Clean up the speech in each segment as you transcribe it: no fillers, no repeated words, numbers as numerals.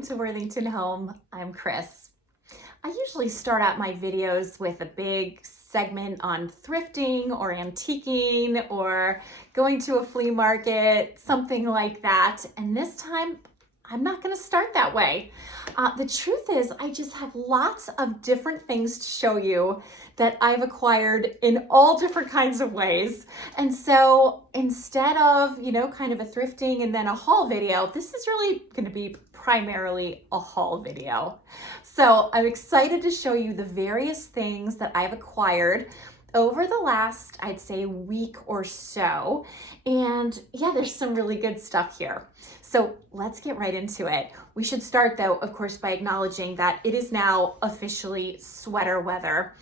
Welcome to Worthington Home. I'm Chris. I usually start out my videos with a big segment on thrifting or antiquing or going to a flea market, something like that. And this time, I'm not going to start that way. The truth is, I just have lots of different things to show you that I've acquired in all different kinds of ways. And so instead of, kind of a thrifting and then a haul video, this is really going to be primarily a haul video. So I'm excited to show you the various things that I've acquired over the last, I'd say, week or so. And yeah, there's some really good stuff here. So let's get right into it. We should start though, of course, by acknowledging that it is now officially sweater weather.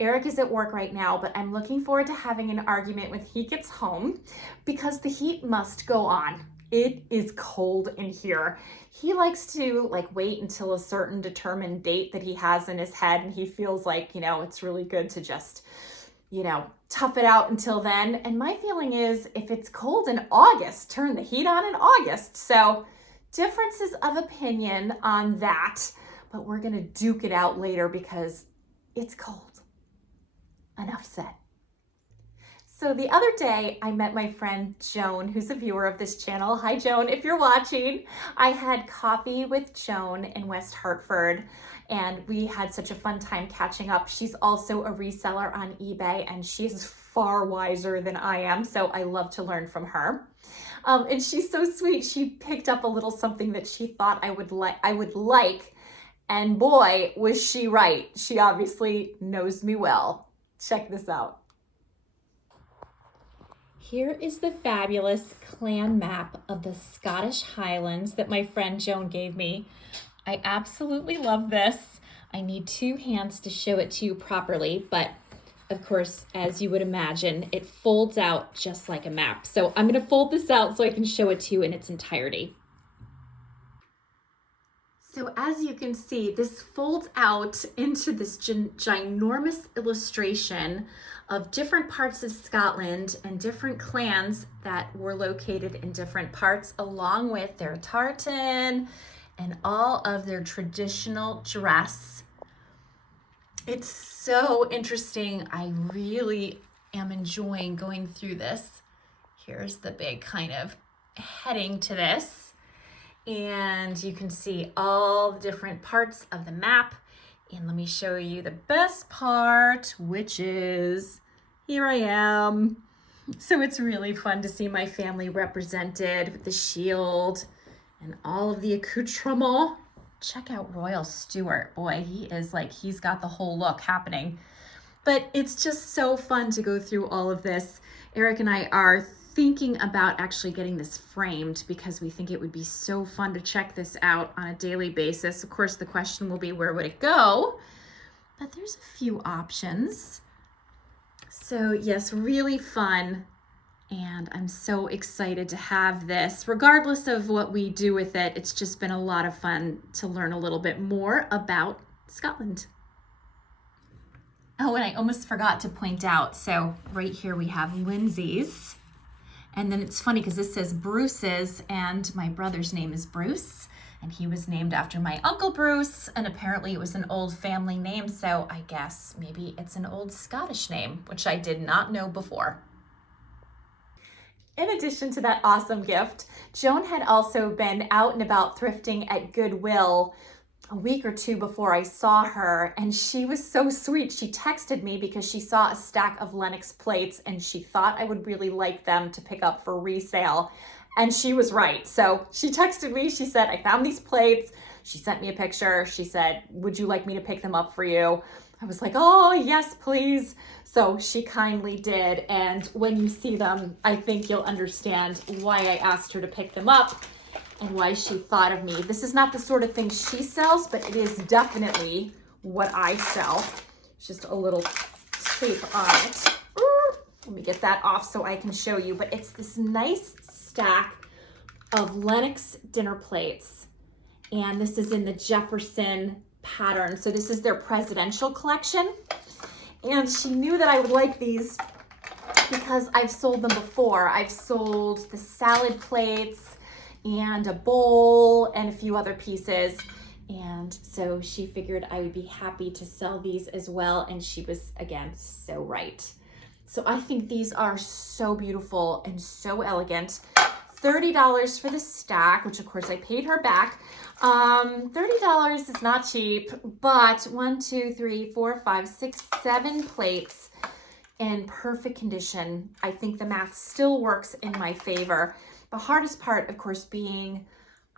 Eric is at work right now, but I'm looking forward to having an argument when he gets home because the heat must go on. It is cold in here. He likes to wait until a certain determined date that he has in his head, and he feels like, it's really good to just tough it out until then. And my feeling is if it's cold in August, turn the heat on in August. So differences of opinion on that, but we're gonna duke it out later because it's cold. Enough said. So the other day I met my friend Joan, who's a viewer of this channel. Hi Joan, if you're watching. I had coffee with Joan in West Hartford and we had such a fun time catching up. She's also a reseller on eBay and she's far wiser than I am, so I love to learn from her. And she's so sweet. She picked up a little something that she thought I would like, and boy, was she right. She obviously knows me well. Check this out. Here is the fabulous clan map of the Scottish Highlands that my friend Joan gave me. I absolutely love this. I need two hands to show it to you properly, but of course, as you would imagine, it folds out just like a map. So I'm going to fold this out so I can show it to you in its entirety. So as you can see, this folds out into this ginormous illustration of different parts of Scotland and different clans that were located in different parts, along with their tartan and all of their traditional dress. It's so interesting. I really am enjoying going through this. Here's the big kind of heading to this. And you can see all the different parts of the map. And let me show you the best part, which is here I am. So it's really fun to see my family represented with the shield and all of the accoutrement. Check out Royal Stewart. Boy, he's got the whole look happening. But it's just so fun to go through all of this. Eric and I are thinking about actually getting this framed because we think it would be so fun to check this out on a daily basis. Of course, the question will be, where would it go? But there's a few options. So yes, really fun. And I'm so excited to have this. Regardless of what we do with it, it's just been a lot of fun to learn a little bit more about Scotland. Oh, and I almost forgot to point out, so right here we have Lindsay's. And then it's funny because this says Bruce's, and my brother's name is Bruce, and he was named after my Uncle Bruce, and apparently it was an old family name, so I guess maybe it's an old Scottish name, which I did not know before. In addition to that awesome gift, Joan had also been out and about thrifting at Goodwill a week or two before I saw her, and she was so sweet. She texted me because she saw a stack of Lennox plates and she thought I would really like them to pick up for resale. And she was right. So she texted me, she said, I found these plates. She sent me a picture. She said, would you like me to pick them up for you? I was like, oh, yes, please. So she kindly did. And when you see them, I think you'll understand why I asked her to pick them up and why she thought of me. This is not the sort of thing she sells, but it is definitely what I sell. It's just a little tape on it. Let me get that off so I can show you. But it's this nice stack of Lennox dinner plates. And this is in the Jefferson pattern. So this is their presidential collection. And she knew that I would like these because I've sold them before. I've sold the salad plates and a bowl and a few other pieces. And so she figured I would be happy to sell these as well. And she was, again, so right. So I think these are so beautiful and so elegant. $30 for the stack, which of course I paid her back. $30 is not cheap, but 1, 2, 3, 4, 5, 6, 7 plates in perfect condition. I think the math still works in my favor. The hardest part, of course, being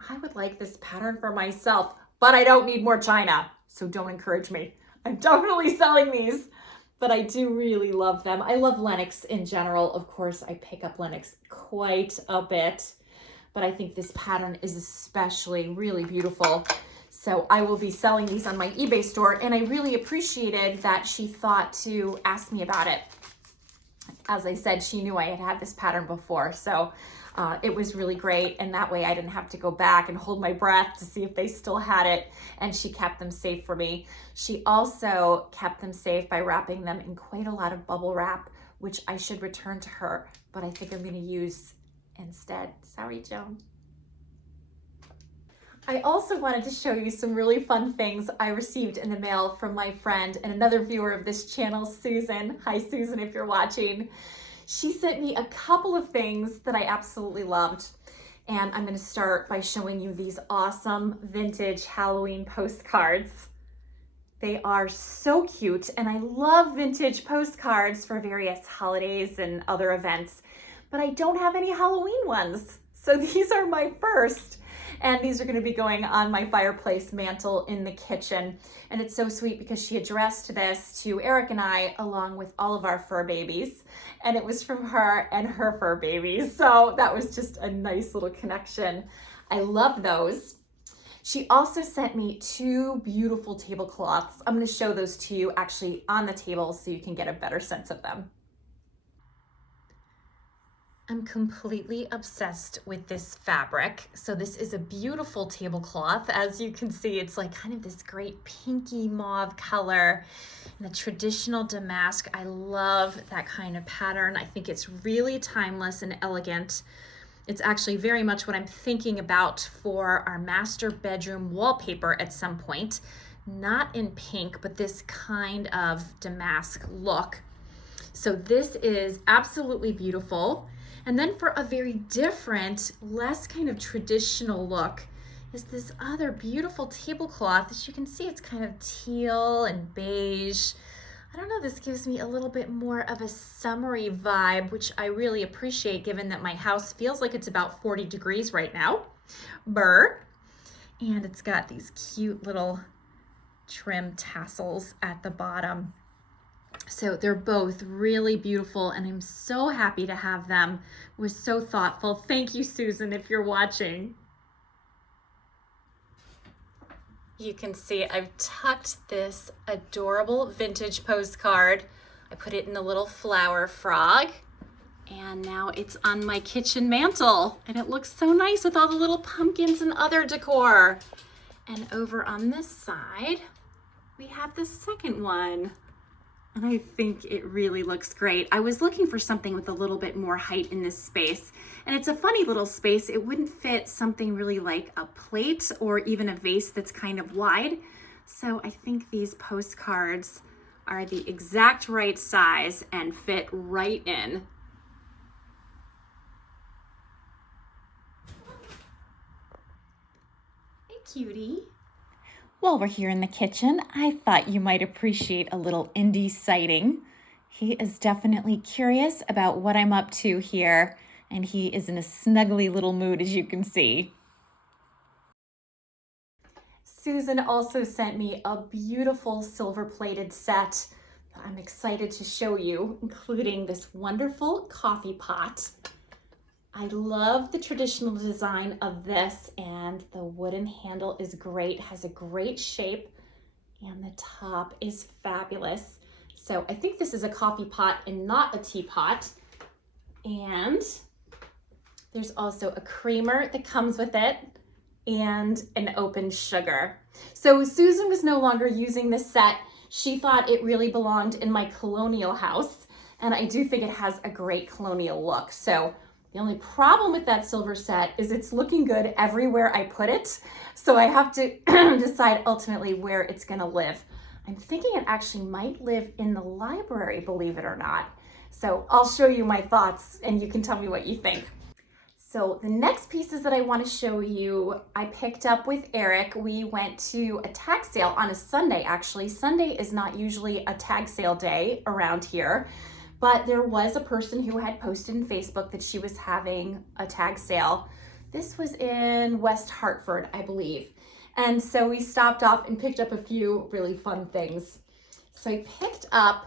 I would like this pattern for myself, but I don't need more china, so don't encourage me. I'm definitely selling these, but I do really love them. I love Lennox in general. Of course, I pick up Lennox quite a bit, but I think this pattern is especially really beautiful. So I will be selling these on my eBay store, and I really appreciated that she thought to ask me about it. As I said, she knew I had had this pattern before, so it was really great, and that way I didn't have to go back and hold my breath to see if they still had it, and she kept them safe for me. She also kept them safe by wrapping them in quite a lot of bubble wrap, which I should return to her, but I think I'm going to use instead. Sorry, Joan. I also wanted to show you some really fun things I received in the mail from my friend and another viewer of this channel, Susan. Hi, Susan, if you're watching. She sent me a couple of things that I absolutely loved. And I'm going to start by showing you these awesome vintage Halloween postcards. They are so cute, and I love vintage postcards for various holidays and other events, but I don't have any Halloween ones. So these are my first. And these are going to be going on my fireplace mantle in the kitchen. And it's so sweet because she addressed this to Eric and I along with all of our fur babies. And it was from her and her fur babies. So that was just a nice little connection. I love those. She also sent me 2 beautiful tablecloths. I'm going to show those to you actually on the table so you can get a better sense of them. I'm completely obsessed with this fabric. So this is a beautiful tablecloth. As you can see, it's like kind of this great pinky mauve color and the traditional damask. I love that kind of pattern. I think it's really timeless and elegant. It's actually very much what I'm thinking about for our master bedroom wallpaper at some point. Not in pink, but this kind of damask look. So this is absolutely beautiful. And then for a very different, less kind of traditional look is this other beautiful tablecloth. As you can see, it's kind of teal and beige. I don't know, this gives me a little bit more of a summery vibe, which I really appreciate given that my house feels like it's about 40 degrees right now. Burr. And it's got these cute little trim tassels at the bottom. So they're both really beautiful, and I'm so happy to have them. It was so thoughtful. Thank you, Susan, if you're watching. You can see I've tucked this adorable vintage postcard. I put it in a little flower frog, and now it's on my kitchen mantle, and it looks so nice with all the little pumpkins and other decor. And over on this side, we have the second one. And I think it really looks great. I was looking for something with a little bit more height in this space. And it's a funny little space. It wouldn't fit something really like a plate or even a vase that's kind of wide. So I think these postcards are the exact right size and fit right in. Hey, cutie. While we're here in the kitchen, I thought you might appreciate a little Indy sighting. He is definitely curious about what I'm up to here, and he is in a snuggly little mood, as you can see. Susan also sent me a beautiful silver-plated set that I'm excited to show you, including this wonderful coffee pot. I love the traditional design of this, and the wooden handle is great, has a great shape, and the top is fabulous. So I think this is a coffee pot and not a teapot. And there's also a creamer that comes with it and an open sugar. So Susan was no longer using this set. She thought it really belonged in my colonial house, and I do think it has a great colonial look. So The only problem with that silver set is it's looking good everywhere I put it. So I have to decide ultimately where it's gonna live. I'm thinking it actually might live in the library, believe it or not. So I'll show you my thoughts and you can tell me what you think. So the next pieces that I want to show you, I picked up with Eric. We went to a tag sale on a Sunday, actually. Sunday is not usually a tag sale day around here, but there was a person who had posted in Facebook that she was having a tag sale. This was in West Hartford, I believe. And so we stopped off and picked up a few really fun things. So I picked up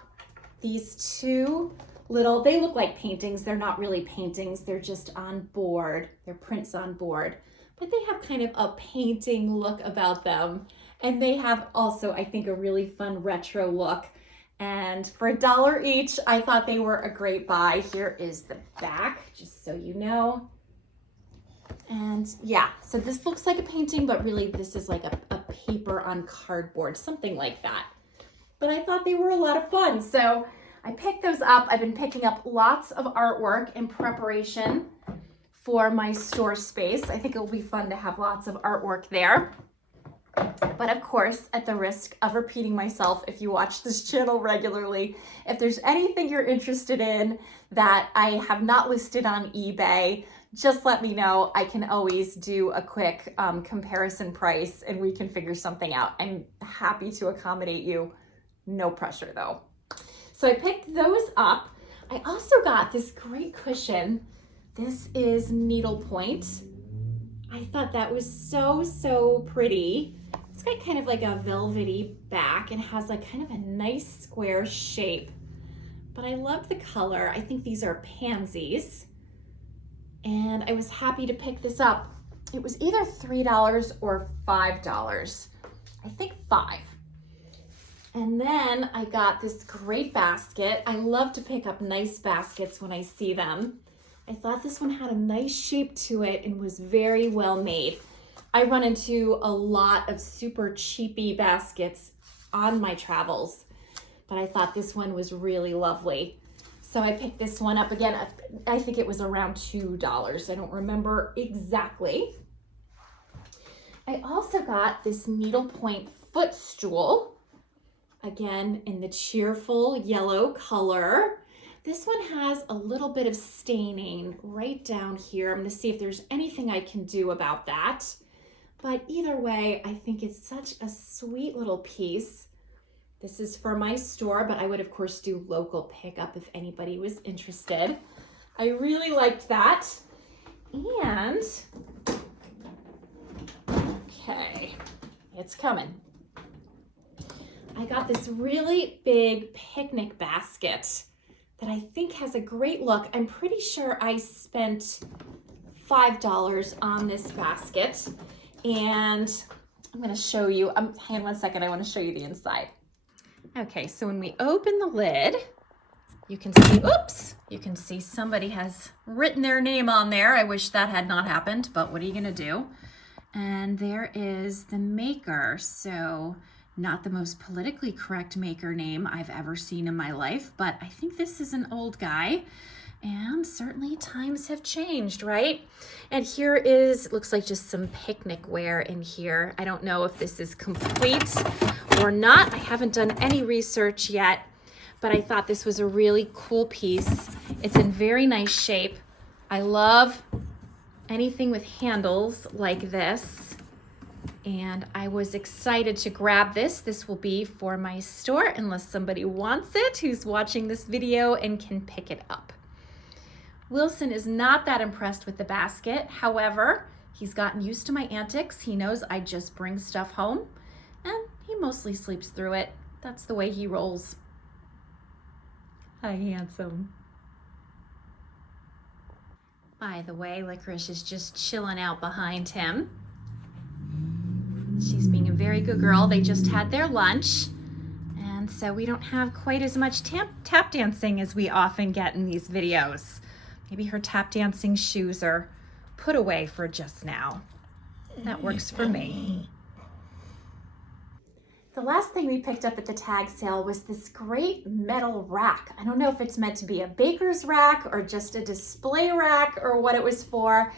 these two little, they look like paintings. They're not really paintings. They're just on board. They're prints on board, but they have kind of a painting look about them. And they have also, I think, a really fun retro look. And for $1 each, I thought they were a great buy. Here is the back, just so you know. And yeah, so this looks like a painting, but really this is like a paper on cardboard, something like that. But I thought they were a lot of fun. So I picked those up. I've been picking up lots of artwork in preparation for my store space. I think it'll be fun to have lots of artwork there. But of course, at the risk of repeating myself, if you watch this channel regularly, if there's anything you're interested in that I have not listed on eBay, just let me know. I can always do a quick comparison price and we can figure something out. I'm happy to accommodate you. No pressure though. So I picked those up. I also got this great cushion. This is needlepoint. I thought that was so pretty. It's got kind of like a velvety back and has like kind of a nice square shape. But I love the color. I think these are pansies. And I was happy to pick this up. It was either $3 or $5. I think $5. And then I got this great basket. I love to pick up nice baskets when I see them. I thought this one had a nice shape to it and was very well made. I run into a lot of super cheapy baskets on my travels, but I thought this one was really lovely. So I picked this one up again. I think it was around $2. I don't remember exactly. I also got this needlepoint footstool. Again, in the cheerful yellow color. This one has a little bit of staining right down here. I'm gonna see if there's anything I can do about that. But either way, I think it's such a sweet little piece. This is for my store, but I would of course do local pickup if anybody was interested. I really liked that. And, okay, it's coming. I got this really big picnic basket that I think has a great look. I'm pretty sure I spent $5 on this basket. And I'm gonna show you, hang on one second, I wanna show you the inside. Okay, so when we open the lid, you can see, oops, you can see somebody has written their name on there. I wish that had not happened, but what are you gonna do? And there is the maker. So not the most politically correct maker name I've ever seen in my life, but I think this is an old guy. And certainly times have changed, right? And here is, looks like just some picnic wear in here. I don't know if this is complete or not. I haven't done any research yet, but I thought this was a really cool piece. It's in very nice shape. I love anything with handles like this. And I was excited to grab this. This will be for my store unless somebody wants it who's watching this video and can pick it up. Wilson is not that impressed with the basket. However, he's gotten used to my antics. He knows I just bring stuff home and he mostly sleeps through it. That's the way he rolls. Hi, handsome. By the way, Licorice is just chilling out behind him. She's being a very good girl. They just had their lunch. And so we don't have quite as much tap dancing as we often get in these videos. Maybe her tap dancing shoes are put away for just now. That works for me. The last thing we picked up at the tag sale was this great metal rack. I don't know if it's meant to be a baker's rack or just a display rack or what it was for.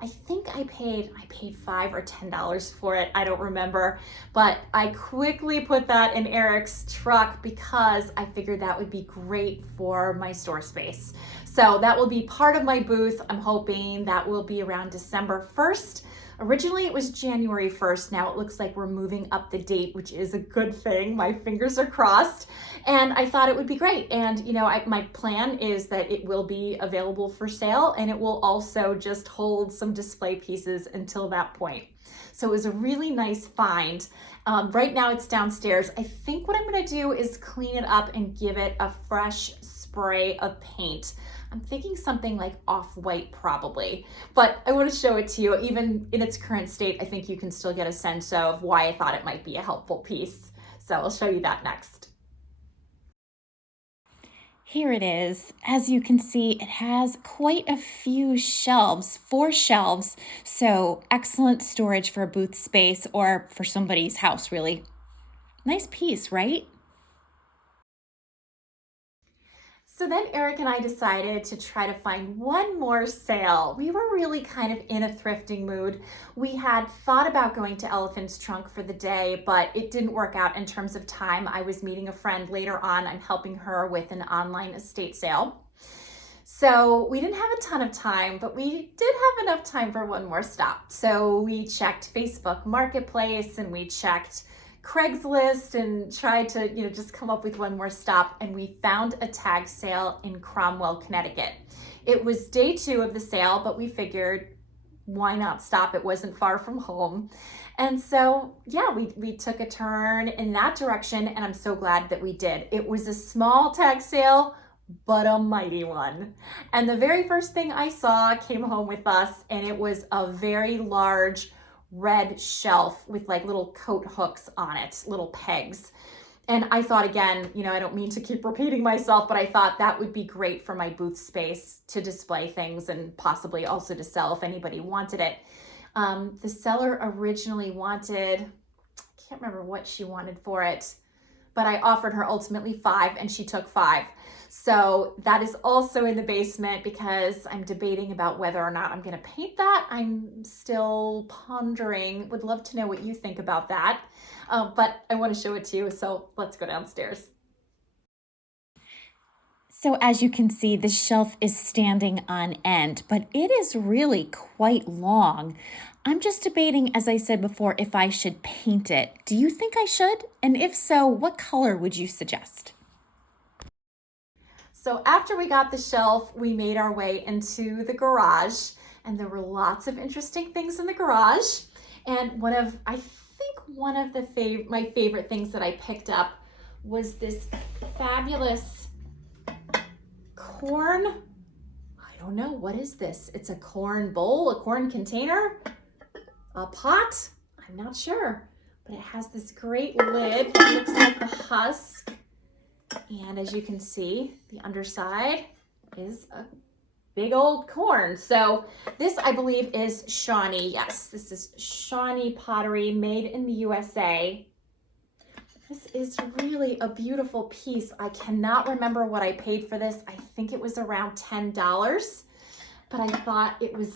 I think I paid $5 or $10 for it. I don't remember, but I quickly put that in Eric's truck because I figured that would be great for my store space. So that will be part of my booth. I'm hoping that will be around December 1st. Originally it was January 1st. Now it looks like we're moving up the date, which is a good thing. My fingers are crossed. And I thought it would be great. And you know, my plan is that it will be available for sale, and it will also just hold some display pieces until that point. So it was a really nice find. Right now it's downstairs. I think what I'm gonna do is clean it up and give it a fresh spray of paint. I'm thinking something like off-white probably, but I want to show it to you. Even in its current state, I think you can still get a sense of why I thought it might be a helpful piece. So I'll show you that next. Here it is. As you can see, it has quite a few shelves, 4 shelves. So excellent storage for a booth space or for somebody's house, really. Nice piece, right? So then Eric and I decided to try to find one more sale. We were really kind of in a thrifting mood. We had thought about going to Elephant's Trunk for the day, but it didn't work out in terms of time. I was meeting a friend later on. I'm helping her with an online estate sale. So we didn't have a ton of time, but we did have enough time for one more stop. So we checked Facebook Marketplace and we checked Craigslist and tried to, just come up with one more stop, and we found a tag sale in Cromwell, Connecticut. It was day 2 of the sale, but we figured why not stop? It wasn't far from home. And so, yeah, we took a turn in that direction, and I'm so glad that we did. It was a small tag sale, but a mighty one. And the very first thing I saw came home with us, and it was a very large red shelf with like little coat hooks on it, little pegs. And I thought, again, I don't mean to keep repeating myself, but I thought that would be great for my booth space to display things and possibly also to sell if anybody wanted it. The seller originally wanted, I can't remember what she wanted for it, but I offered her ultimately 5 and she took 5. So that is also in the basement because I'm debating about whether or not I'm going to paint that. I'm still pondering. Would love to know what you think about that. But I want to show it to you. So let's go downstairs. So as you can see, the shelf is standing on end, but it is really quite long. I'm just debating, as I said before, if I should paint it. Do you think I should? And if so, what color would you suggest? So after we got the shelf, we made our way into the garage, and there were lots of interesting things in the garage. And I think one of my favorite things that I picked up was this fabulous corn. I don't know, what is this? It's a corn bowl, a corn container, a pot. I'm not sure, but it has this great lid that looks like the husk. And as you can see, the underside is a big old corn. So this, I believe, is Shawnee. Yes, this is Shawnee pottery made in the USA. This is really a beautiful piece. I cannot remember what I paid for this. I think it was around $10, but I thought it was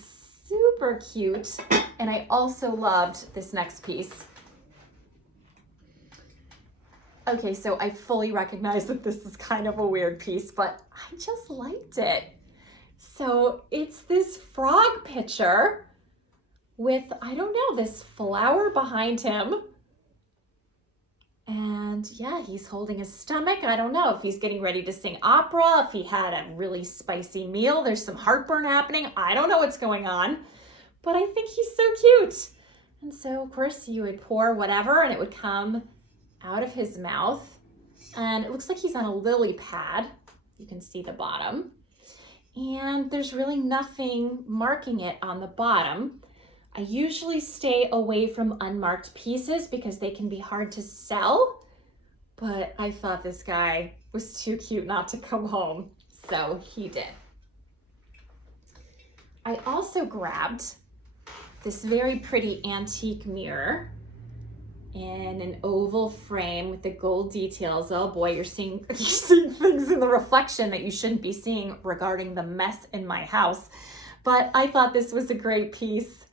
super cute. And I also loved this next piece. Okay, so I fully recognize that this is kind of a weird piece, but I just liked it. So it's this frog picture with, I don't know, this flower behind him. And yeah, he's holding his stomach. I don't know if he's getting ready to sing opera, if he had a really spicy meal. There's some heartburn happening. I don't know what's going on, but I think he's so cute. And so, of course, you would pour whatever and it would come out of his mouth. And it looks like he's on a lily pad. You can see the bottom. And there's really nothing marking it on the bottom. I usually stay away from unmarked pieces because they can be hard to sell, but I thought this guy was too cute not to come home, so he did. I also grabbed this very pretty antique mirror, in an oval frame with the gold details. Oh boy, you're seeing things in the reflection that you shouldn't be seeing regarding the mess in my house. But I thought this was a great piece.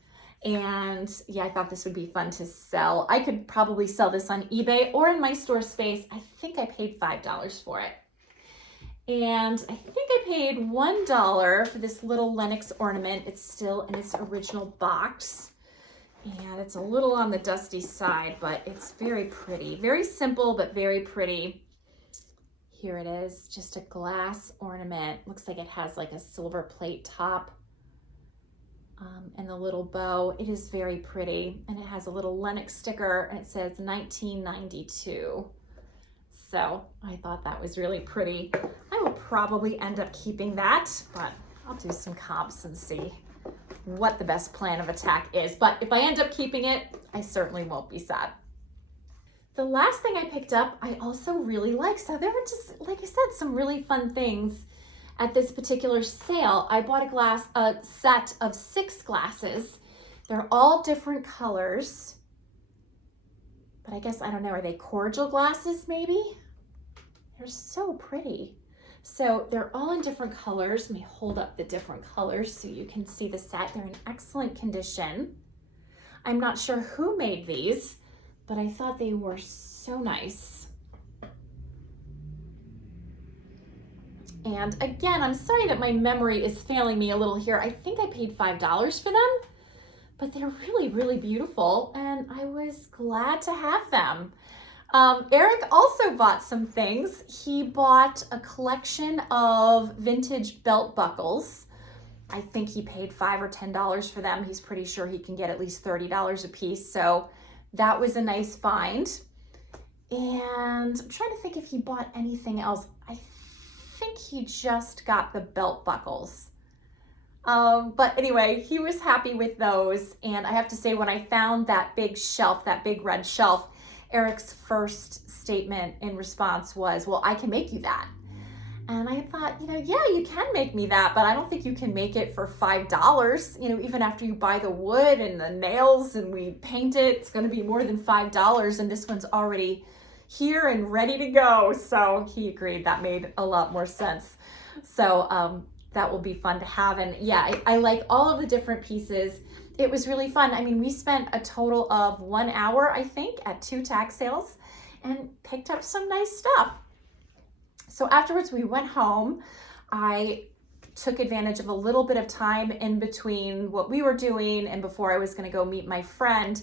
And yeah, I thought this would be fun to sell. I could probably sell this on eBay or in my store space. I think I paid $5 for it. And I think I paid $1 for this little Lennox ornament. It's still in its original box. And it's a little on the dusty side, but it's very pretty. Very simple, but very pretty. Here it is, just a glass ornament. Looks like it has like a silver plate top and the little bow. It is very pretty. And it has a little Lennox sticker and it says 1992. So I thought that was really pretty. I will probably end up keeping that, but I'll do some comps and see what the best plan of attack is. But if I end up keeping it, I certainly won't be sad. The last thing I picked up, I also really like. So there were just, like I said, some really fun things at this particular sale. I bought a set of 6 glasses. They're all different colors, but I guess, I don't know, are they cordial glasses maybe? They're so pretty. So they're all in different colors. Let me hold up the different colors so you can see the set. They're in excellent condition. I'm not sure who made these, but I thought they were so nice. And again, I'm sorry that my memory is failing me a little here. I think I paid $5 for them, but they're really, really beautiful, and I was glad to have them. Eric also bought some things. He bought a collection of vintage belt buckles. I think he paid $5 or $10 for them. He's pretty sure he can get at least $30 a piece. So that was a nice find. And I'm trying to think if he bought anything else. I think he just got the belt buckles. But anyway, he was happy with those. And I have to say, when I found that big shelf, that big red shelf, Eric's first statement in response was, well, I can make you that. And I thought, yeah, you can make me that, but I don't think you can make it for $5. Even after you buy the wood and the nails and we paint it, it's going to be more than $5. And this one's already here and ready to go. So he agreed. That made a lot more sense. So that will be fun to have. And yeah, I like all of the different pieces. It was really fun. I mean, we spent a total of 1 hour, I think, at 2 tag sales and picked up some nice stuff. So afterwards, we went home. I took advantage of a little bit of time in between what we were doing and before I was going to go meet my friend.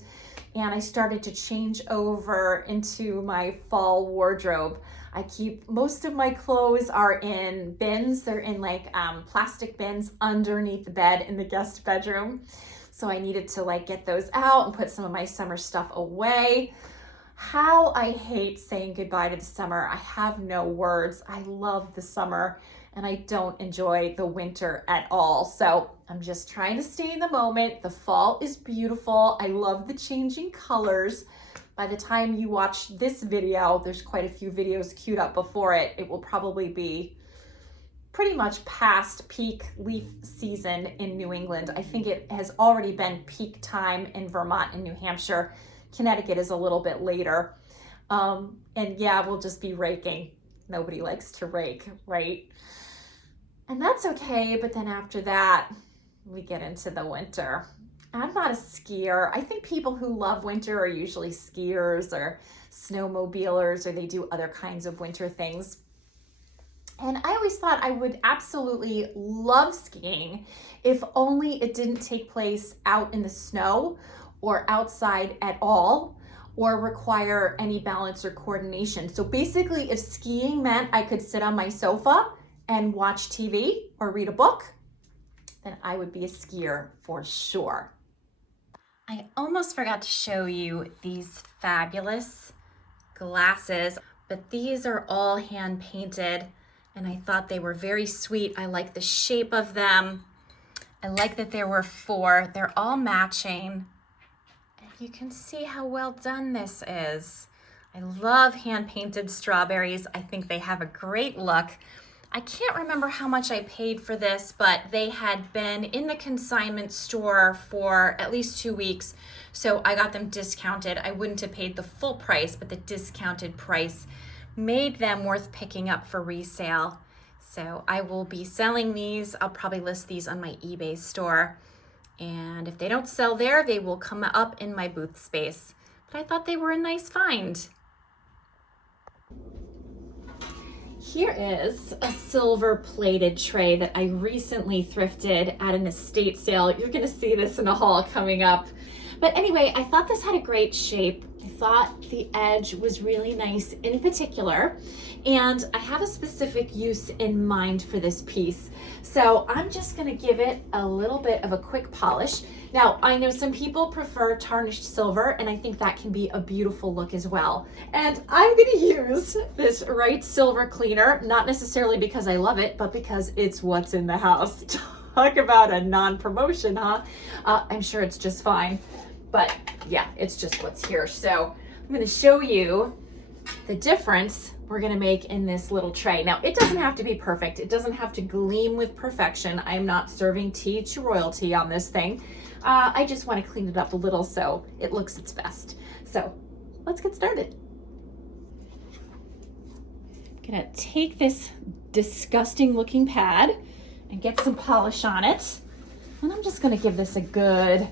And I started to change over into my fall wardrobe. Most of my clothes are in bins. They're in like plastic bins underneath the bed in the guest bedroom. So I needed to get those out and put some of my summer stuff away. How I hate saying goodbye to the summer. I have no words. I love the summer and I don't enjoy the winter at all. So I'm just trying to stay in the moment. The fall is beautiful. I love the changing colors. By the time you watch this video, there's quite a few videos queued up before it. It will probably be pretty much past peak leaf season in New England. I think it has already been peak time in Vermont and New Hampshire. Connecticut is a little bit later. And yeah, we'll just be raking. Nobody likes to rake, right? And that's okay, but then after that, we get into the winter. I'm not a skier. I think people who love winter are usually skiers or snowmobilers, or they do other kinds of winter things. And I always thought I would absolutely love skiing if only it didn't take place out in the snow or outside at all, or require any balance or coordination. So basically, if skiing meant I could sit on my sofa and watch TV or read a book, then I would be a skier for sure. I almost forgot to show you these fabulous glasses, but these are all hand painted and I thought they were very sweet. I like the shape of them. I like that there were 4. They're all matching. And you can see how well done this is. I love hand painted strawberries. I think they have a great look. I can't remember how much I paid for this, but they had been in the consignment store for at least 2 weeks, so I got them discounted. I wouldn't have paid the full price, but the discounted price made them worth picking up for resale. So I will be selling these. I'll probably list these on my eBay store. And if they don't sell there, they will come up in my booth space. But I thought they were a nice find. Here is a silver plated tray that I recently thrifted at an estate sale. You're gonna see this in a haul coming up. But anyway, I thought this had a great shape. I thought the edge was really nice in particular. And I have a specific use in mind for this piece. So I'm just gonna give it a little bit of a quick polish. Now, I know some people prefer tarnished silver, and I think that can be a beautiful look as well. And I'm gonna use this Right Silver Cleaner, not necessarily because I love it, but because it's what's in the house. Talk about a non-promotion, huh? I'm sure it's just fine, but yeah, it's just what's here. So I'm gonna show you the difference we're gonna make in this little tray. Now, it doesn't have to be perfect. It doesn't have to gleam with perfection. I'm not serving tea to royalty on this thing. I just wanna clean it up a little so it looks its best. So let's get started. I'm gonna take this disgusting looking pad and get some polish on it. And I'm just gonna give this a good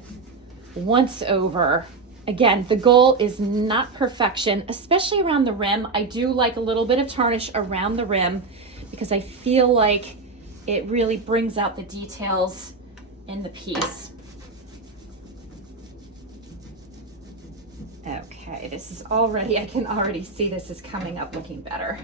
once over. Again, the goal is not perfection, especially around the rim. I do like a little bit of tarnish around the rim because I feel like it really brings out the details in the piece. Okay, this is already, I can already see this is coming up looking better.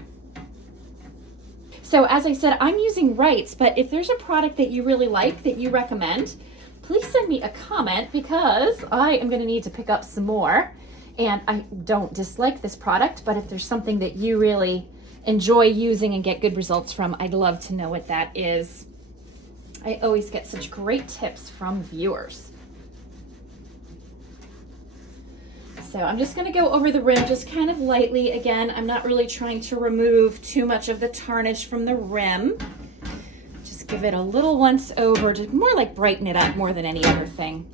So as I said, I'm using Wrights, but if there's a product that you really like, that you recommend, please send me a comment because I am gonna need to pick up some more. And I don't dislike this product, but if there's something that you really enjoy using and get good results from, I'd love to know what that is. I always get such great tips from viewers. So I'm just gonna go over the rim just kind of lightly. Again, I'm not really trying to remove too much of the tarnish from the rim. Just give it a little once over to more like brighten it up more than any other thing.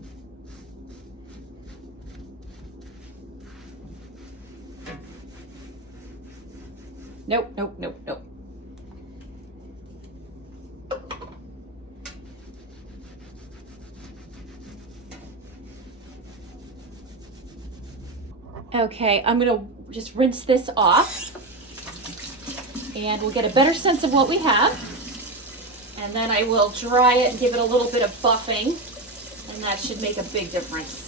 Nope, nope, nope, nope. Okay, I'm gonna just rinse this off and we'll get a better sense of what we have. And then I will dry it and give it a little bit of buffing, and that should make a big difference.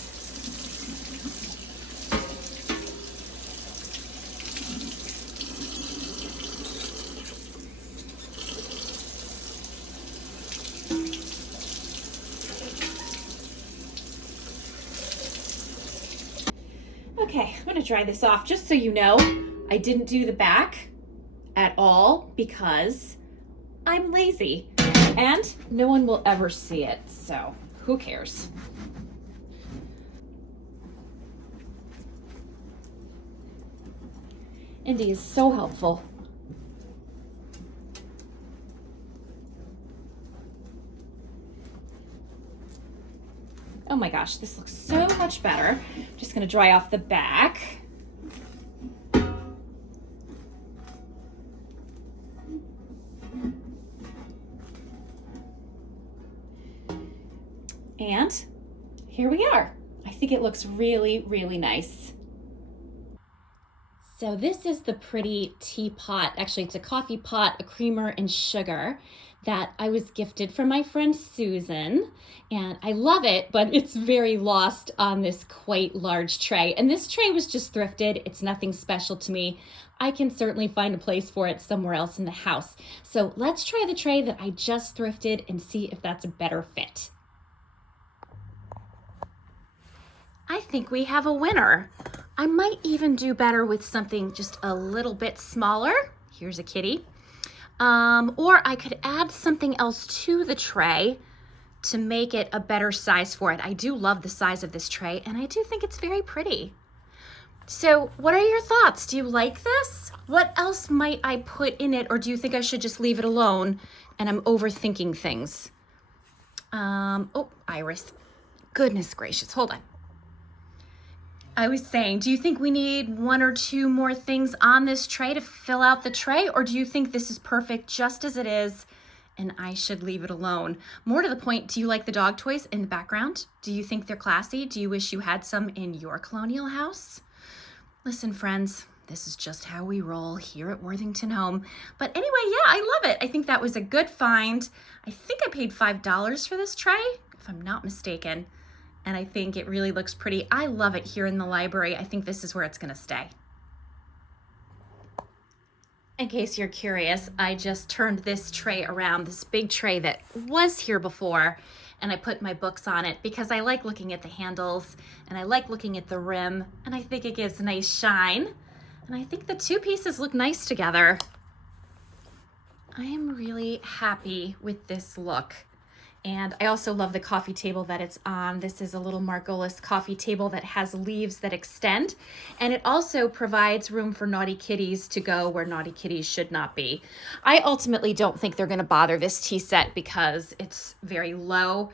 Okay, I'm gonna dry this off. Just so you know, I didn't do the back at all because I'm lazy and no one will ever see it, so who cares? Indy is so helpful. Oh my gosh, this looks so much better. I'm just gonna dry off the back. And here we are. I think it looks really, really nice. So this is the pretty teapot. Actually, it's a coffee pot, a creamer, and sugar that I was gifted from my friend Susan. And I love it, but it's very lost on this quite large tray. And this tray was just thrifted. It's nothing special to me. I can certainly find a place for it somewhere else in the house. So let's try the tray that I just thrifted and see if that's a better fit. I think we have a winner. I might even do better with something just a little bit smaller. Here's a kitty. Or I could add something else to the tray to make it a better size for it. I do love the size of this tray and I do think it's very pretty. So what are your thoughts? Do you like this? What else might I put in it, or do you think I should just leave it alone and I'm overthinking things? Oh, Iris. Goodness gracious, hold on. I was saying, do you think we need 1 or 2 more things on this tray to fill out the tray, or do you think this is perfect just as it is and I should leave it alone? More to the point, do you like the dog toys in the background? Do you think they're classy? Do you wish you had some in your colonial house? Listen, friends, this is just how we roll here at Worthington Home. But anyway, yeah, I love it. I think that was a good find. I think I paid $5 for this tray, if I'm not mistaken. And I think it really looks pretty. I love it here in the library. I think this is where it's gonna stay. In case you're curious, I just turned this tray around, this big tray that was here before, and I put my books on it because I like looking at the handles and I like looking at the rim, and I think it gives a nice shine. And I think the 2 pieces look nice together. I am really happy with this look. And I also love the coffee table that it's on. This is a little Margolis coffee table that has leaves that extend. And it also provides room for naughty kitties to go where naughty kitties should not be. I ultimately don't think they're gonna bother this tea set because it's very low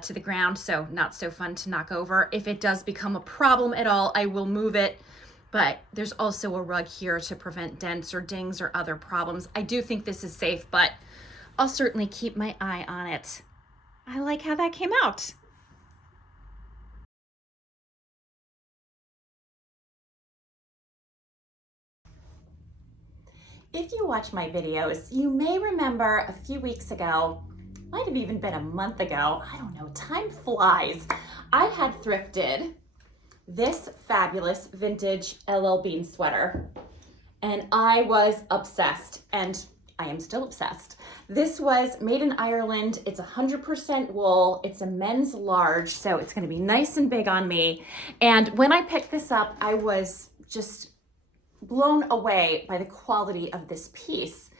to the ground, so not so fun to knock over. If it does become a problem at all, I will move it. But there's also a rug here to prevent dents or dings or other problems. I do think this is safe, but I'll certainly keep my eye on it. I like how that came out. If you watch my videos, you may remember a few weeks ago, might have even been a month ago, I don't know, time flies. I had thrifted this fabulous vintage LL Bean sweater, and I was obsessed, and I am still obsessed. This was made in Ireland. It's 100% wool. It's a men's large, so it's gonna be nice and big on me. And when I picked this up, I was just blown away by the quality of this piece.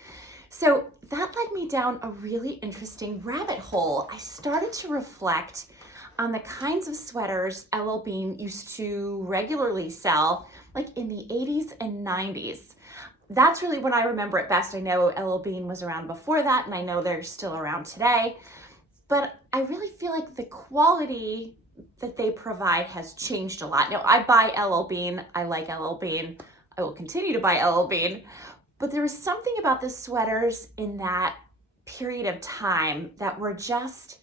So that led me down a really interesting rabbit hole. I started to reflect on the kinds of sweaters LL Bean used to regularly sell, like in the 80s and 90s. That's really when I remember it best. I know LL Bean was around before that, and I know they're still around today. But I really feel like the quality that they provide has changed a lot. Now, I buy LL Bean. I like LL Bean. I will continue to buy LL Bean. But there was something about the sweaters in that period of time that were just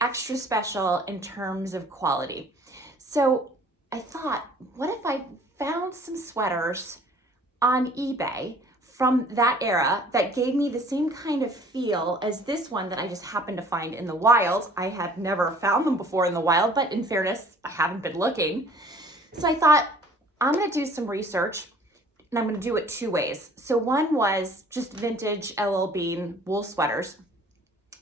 extra special in terms of quality. So I thought, what if I found some sweaters on eBay from that era that gave me the same kind of feel as this one that I just happened to find in the wild. I had never found them before in the wild, but in fairness, I haven't been looking. So I thought, I'm gonna do some research, and I'm gonna do it 2 ways. So one was just vintage LL Bean wool sweaters.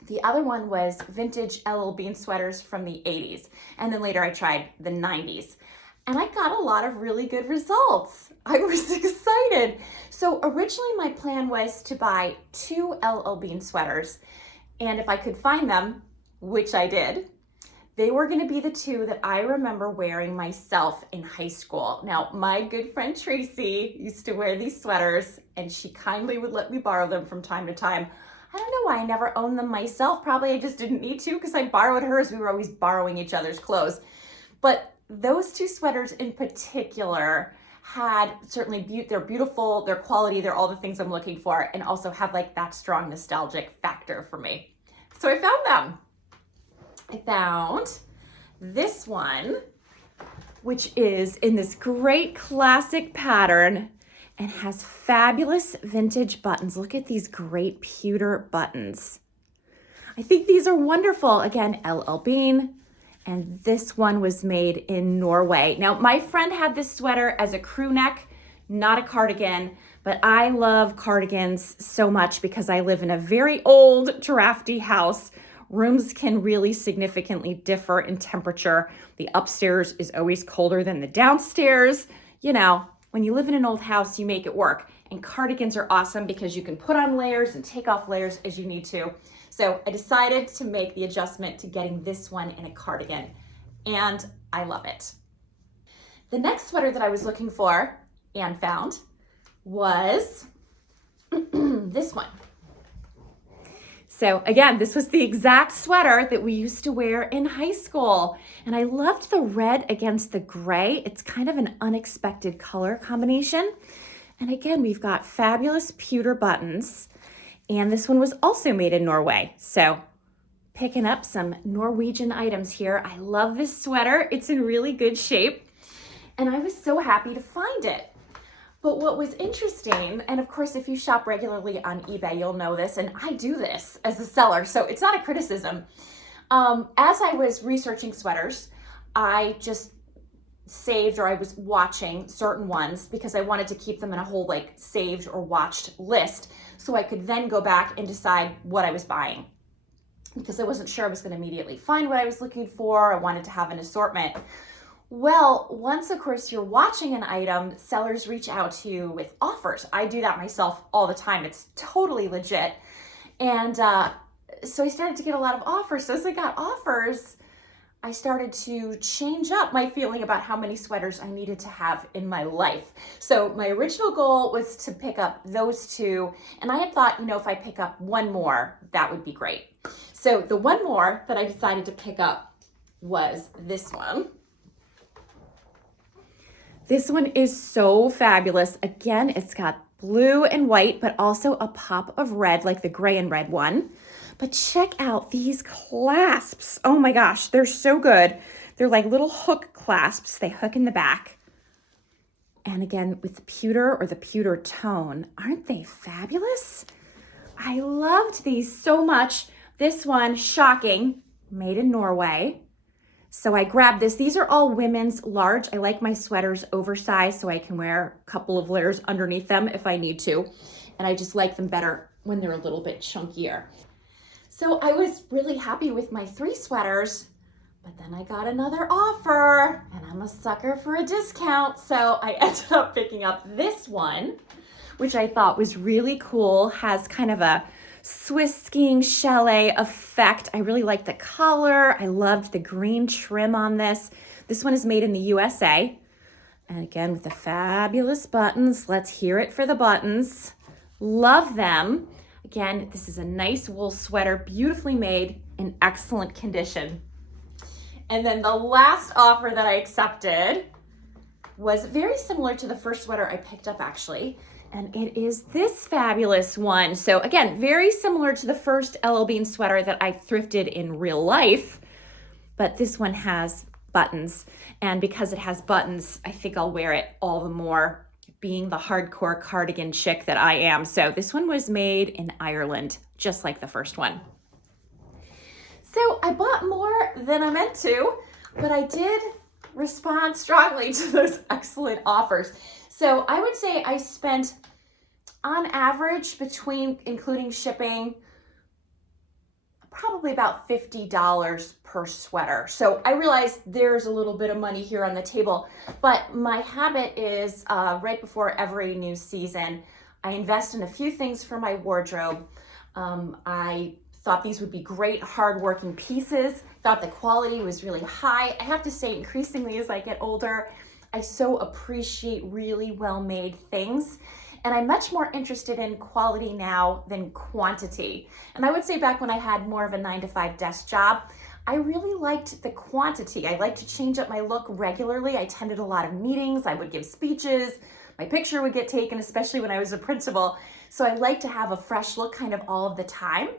The other one was vintage LL Bean sweaters from the 80s. And then later I tried the 90s. And I got a lot of really good results. I was excited. So originally my plan was to buy 2 LL Bean sweaters. And if I could find them, which I did, they were gonna be the 2 that I remember wearing myself in high school. Now, my good friend Tracy used to wear these sweaters, and she kindly would let me borrow them from time to time. I don't know why I never owned them myself. Probably I just didn't need to because I borrowed hers. We were always borrowing each other's clothes. But those 2 sweaters in particular had certainly, they're beautiful, they're quality, they're all the things I'm looking for, and also have like that strong nostalgic factor for me. So I found them. I found this one, which is in this great classic pattern and has fabulous vintage buttons. Look at these great pewter buttons. I think these are wonderful. Again, LL Bean. And this one was made in Norway. Now, my friend had this sweater as a crew neck, not a cardigan, but I love cardigans so much because I live in a very old, drafty house. Rooms can really significantly differ in temperature. The upstairs is always colder than the downstairs. You know, when you live in an old house, you make it work. And cardigans are awesome because you can put on layers and take off layers as you need to. So I decided to make the adjustment to getting this one in a cardigan, and I love it. The next sweater that I was looking for and found was this one. So again, this was the exact sweater that we used to wear in high school. And I loved the red against the gray. It's kind of an unexpected color combination. And again, we've got fabulous pewter buttons. And this one was also made in Norway. So picking up some Norwegian items here. I love this sweater. It's in really good shape. And I was so happy to find it. But what was interesting, and of course, if you shop regularly on eBay, you'll know this, and I do this as a seller, so it's not a criticism. As I was researching sweaters, I just saved, or I was watching certain ones because I wanted to keep them in a whole like saved or watched list so I could then go back and decide what I was buying. Because I wasn't sure I was going to immediately find what I was looking for. I wanted to have an assortment. Well, once, of course, you're watching an item, sellers reach out to you with offers. I do that myself all the time. It's totally legit. And so I started to get a lot of offers. So as I got offers, I started to change up my feeling about how many sweaters I needed to have in my life. So my original goal was to pick up those two. And I had thought, if I pick up one more, that would be great. So the one more that I decided to pick up was this one. This one is so fabulous. Again, it's got blue and white, but also a pop of red, like the gray and red one. But check out these clasps. Oh my gosh, they're so good. They're like little hook clasps. They hook in the back. And again, with the pewter or the pewter tone, aren't they fabulous? I loved these so much. This one, shocking, made in Norway. So I grabbed this. These are all women's large. I like my sweaters oversized so I can wear a couple of layers underneath them if I need to. And I just like them better when they're a little bit chunkier. So I was really happy with my 3 sweaters, but then I got another offer and I'm a sucker for a discount. So I ended up picking up this one, which I thought was really cool. Has kind of a Swiss skiing chalet effect. I really like the color. I loved the green trim on this. This one is made in the USA. And again, with the fabulous buttons. Let's hear it for the buttons. Love them. Again, this is a nice wool sweater, beautifully made, in excellent condition. And then the last offer that I accepted was very similar to the first sweater I picked up actually. And it is this fabulous one. So again, very similar to the first LL Bean sweater that I thrifted in real life, but this one has buttons. And because it has buttons, I think I'll wear it all the more, being the hardcore cardigan chick that I am. So this one was made in Ireland, just like the first one. So I bought more than I meant to, but I did respond strongly to those excellent offers. So I would say I spent, on average, including shipping, probably about $50 per sweater. So I realize there's a little bit of money here on the table, but my habit is right before every new season, I invest in a few things for my wardrobe. I thought these would be great, hardworking pieces, thought the quality was really high. I have to say, increasingly as I get older, I so appreciate really well-made things. And I'm much more interested in quality now than quantity. And I would say back when I had more of a 9-to-5 desk job, I really liked the quantity. I liked to change up my look regularly. I attended a lot of meetings. I would give speeches. My picture would get taken, especially when I was a principal. So I like to have a fresh look kind of all of the time.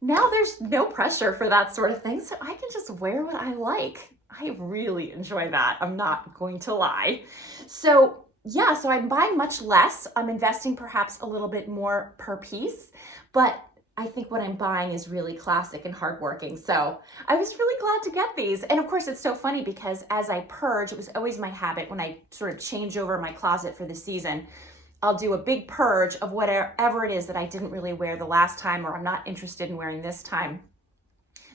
Now there's no pressure for that sort of thing, so I can just wear what I like. I really enjoy that. I'm not going to lie. So yeah, so I'm buying much less. I'm investing perhaps a little bit more per piece, but I think what I'm buying is really classic and hardworking. So I was really glad to get these. And of course, it's so funny because as I purge, it was always my habit when I sort of change over my closet for the season, I'll do a big purge of whatever it is that I didn't really wear the last time or I'm not interested in wearing this time.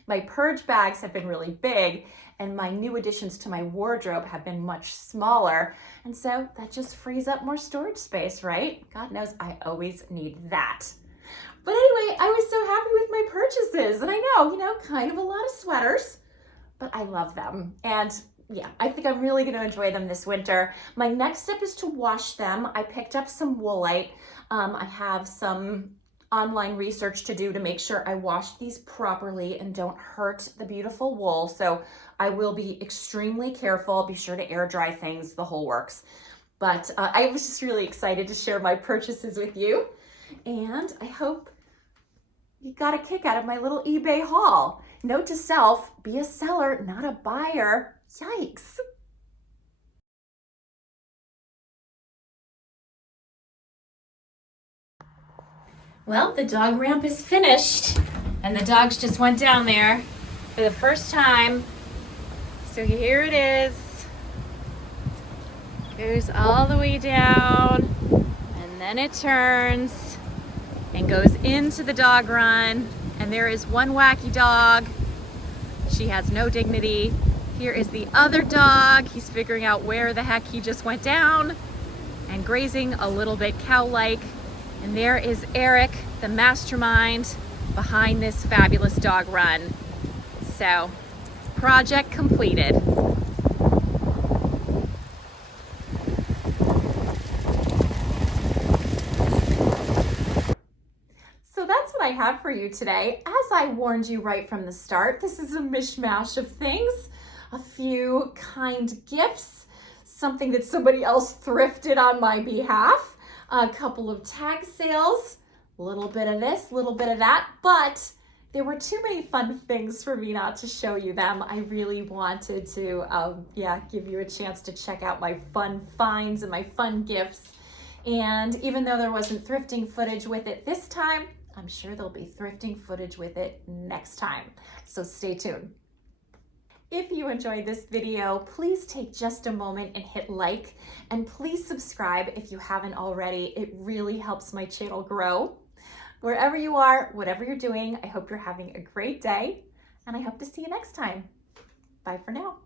My purge bags have been really big and my new additions to my wardrobe have been much smaller. And so that just frees up more storage space, right? God knows I always need that. But anyway, I was so happy with my purchases. And I know, kind of a lot of sweaters, but I love them. And yeah, I think I'm really going to enjoy them this winter. My next step is to wash them. I picked up some woolite. I have some online research to do to make sure I wash these properly and don't hurt the beautiful wool. So I will be extremely careful. Be sure to air dry things, the whole works. But I was just really excited to share my purchases with you. And I hope you got a kick out of my little eBay haul. Note to self, be a seller, not a buyer. Yikes. Well, the dog ramp is finished and the dogs just went down there for the first time. So here it is. Goes all the way down and then it turns and goes into the dog run. And there is one wacky dog. She has no dignity. Here is the other dog. He's figuring out where the heck he just went down and grazing a little bit cow-like. And there is Eric, the mastermind behind this fabulous dog run. So, project completed. So that's what I have for you today. As I warned you right from the start, this is a mishmash of things. A few kind gifts, something that somebody else thrifted on my behalf, a couple of tag sales, a little bit of this, a little bit of that, but there were too many fun things for me not to show you them. I really wanted to, give you a chance to check out my fun finds and my fun gifts. And even though there wasn't thrifting footage with it this time, I'm sure there'll be thrifting footage with it next time. So stay tuned. If you enjoyed this video, please take just a moment and hit like, and please subscribe if you haven't already. It really helps my channel grow. Wherever you are, whatever you're doing, I hope you're having a great day, and I hope to see you next time. Bye for now.